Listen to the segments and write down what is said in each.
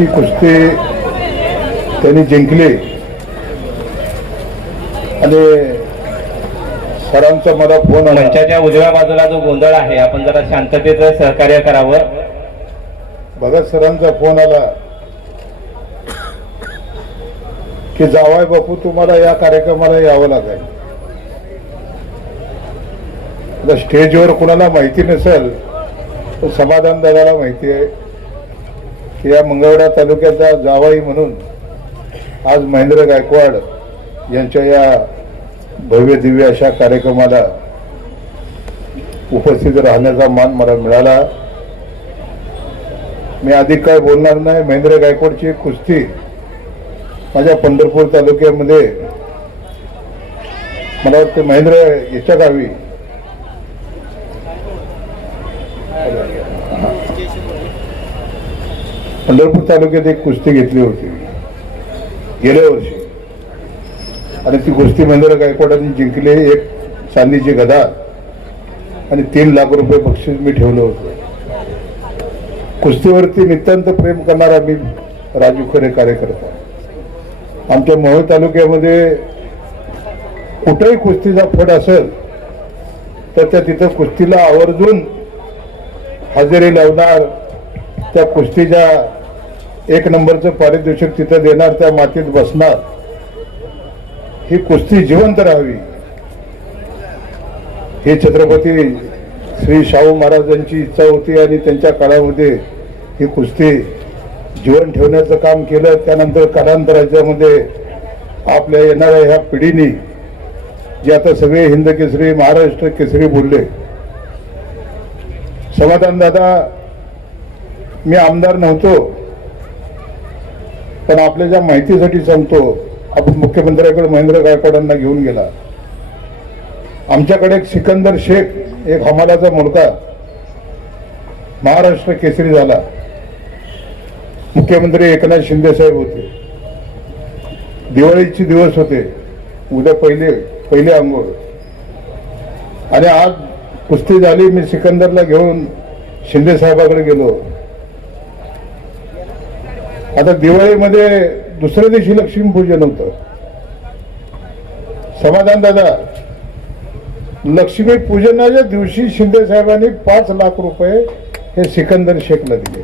ची कुस्ती त्यांनी जिंकली आणि सरांचा मला फोन आला. मंचाच्या उजव्या बाजूला जो गोंधळ आहे आपण जरा शांततेचं सहकार्य करावं. भगत सरांचा फोन आला की जावाय बापू तुम्हाला या कार्यक्रमाला यावं लागेल. आता स्टेजवर कुणाला माहिती नसेल तर समाधान दादाला माहिती आहे की या मंगळवेढा तालुक्याचा जावाई म्हणून आज महेंद्र गायकवाड यांच्या या भव्य दिव्य अशा कार्यक्रमाला उपस्थित राहण्याचा मान मला मिळाला. मी अधिक काय बोलणार नाही. महेंद्र गायकवाडची कुस्ती माझ्या पंढरपूर तालुक्यामध्ये मला वाटतं महेंद्र याच्या गावी पंढरपूर तालुक्यात एक कुस्ती घेतली होती गेल्या वर्षी आणि ती कुस्ती महेंद्र गायकवाडांनी जिंकली. एक चांदीची गदा आणि 3 लाख रुपये बक्षीस मी ठेवलं होतं. कुस्तीवरती नितांत प्रेम करणारा मी राजू खरे कार्यकर्ता. आमच्या मोहोळ तालुक्यामध्ये कुठेही कुस्तीचा फड असेल तर त्या तिथं कुस्तीला आवर्जून हजेरी लावणार, त्या कुस्तीच्या 1 नंबरचं पारितोषिक तिथं देणार, त्या मातीत बसणार. ही कुस्ती जिवंत राहावी ही छत्रपती श्री शाहू महाराजांची इच्छा होती आणि त्यांच्या काळामध्ये ही कुस्ती जीवन ठेवण्याचं काम केलं. त्यानंतर कालांतराच्यामध्ये आपल्या येणाऱ्या ह्या पिढीने जे आता सगळे हिंद केसरी महाराष्ट्र केसरी बोलले. समाधान दादा मी आमदार नव्हतो पण आपल्या ज्या माहितीसाठी सांगतो, आपण मुख्यमंत्र्याकडे महेंद्र गायकवाडांना घेऊन गेला. आमच्याकडे एक सिकंदर शेख एक हमालाचा मुलगा महाराष्ट्र केसरी झाला. मुख्यमंत्री एकनाथ शिंदे साहेब होते. दिवाळीचे दिवस होते. उद्या पहिले अंघोळ आणि आज कुस्ती झाली. मी सिकंदरला घेऊन शिंदे साहेबाकडे गेलो. आता दिवाळीमध्ये दुसऱ्या दिवशी लक्ष्मीपूजन होतं. समाधान दादा लक्ष्मी पूजनाच्या दिवशी शिंदे साहेबांनी 5 लाख रुपये हे सिकंदर शेखला दिले.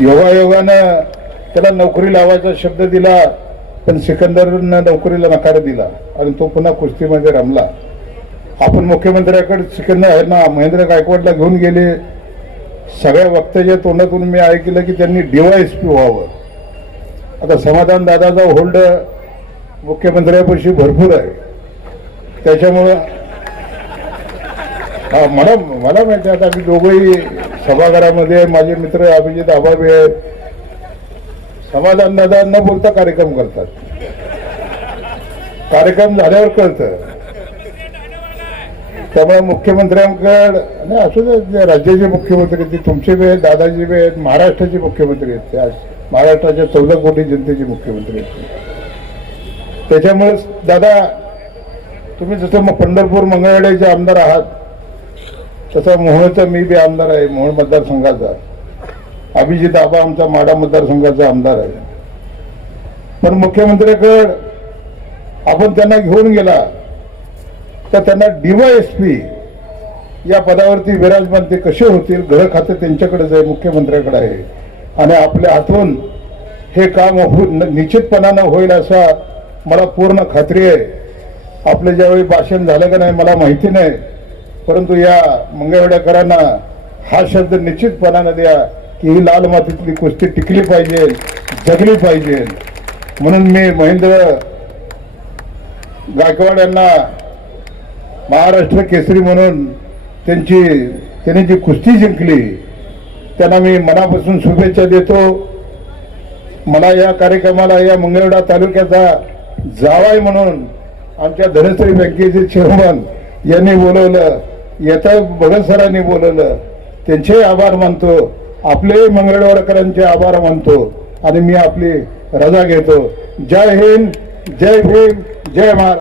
योगायोगानं त्याला नोकरी लावायचा शब्द दिला पण सिकंदरनं नोकरीला नकार दिला आणि तो पुन्हा कुस्तीमध्ये रमला. आपण मुख्यमंत्र्याकडे सिकंदर ना महेंद्र गायकवाडला घेऊन गेले. सगळ्या वक्त्याच्या तोंडातून मी ऐकलं की त्यांनी DYSP व्हावं. आता समाधान दादाचा होल्ड मुख्यमंत्र्यापाशी भरपूर आहे. त्याच्यामुळं मला माहिती आहे. आता आम्ही दोघंही सभागृहामध्ये माझे मित्र अभिजित आबाबे आहेत. समाधान दादा न बोलता कार्यक्रम करतात. कार्यक्रम झाल्यावर कळतं. त्यामुळे मुख्यमंत्र्यांकडे असू दे, राज्याचे मुख्यमंत्री ते तुमचे बी आहेत, दादाजी बी आहेत, महाराष्ट्राचे मुख्यमंत्री आहेत. ते महाराष्ट्राच्या 14 कोटी जनतेचे मुख्यमंत्री आहेत. त्याच्यामुळे दादा तुम्ही जसं मग पंढरपूर मंगळवेढ्याचे आमदार आहात तसा मोहोळचा मी बी आमदार आहे. मोहोळ मतदारसंघाचा. अभिजित आबा आमचा माढा मतदारसंघाचा आमदार आहे. पण मुख्यमंत्र्याकडे आपण त्यांना घेऊन गेला तर त्यांना DYSP या पदावरती विराजमान ते कसे होतील. गृह खातं त्यांच्याकडेच आहे, मुख्यमंत्र्याकडे आहे आणि आपल्या हातून हे काम निश्चितपणानं होईल असा मला पूर्ण खात्री आहे. आपलं ज्यावेळी भाषण झालं का नाही मला माहिती नाही, परंतु या मंगळवेढ्याकरांना हा शब्द निश्चितपणानं द्या की ही लाल मातीतली कुस्ती टिकली पाहिजे, जगली पाहिजे. म्हणून मी महेंद्र गायकवाड यांना महाराष्ट्र केसरी म्हणून त्यांनी जी कुस्ती जिंकली त्यांना मी मनापासून शुभेच्छा देतो. मला या कार्यक्रमाला या मंगळवेढा तालुक्याचा जावाई म्हणून आमच्या धनश्री बँकेचे चेअरमन यांनी बोलवलं, येता भगत सरांनी बोलवलं, त्यांचे आभार मानतो. आपले मंगळवेढकरांचे आभार मानतो आणि मी आपली रजा घेतो. जय हिंद, जय भीम, जय महाराष्ट्र.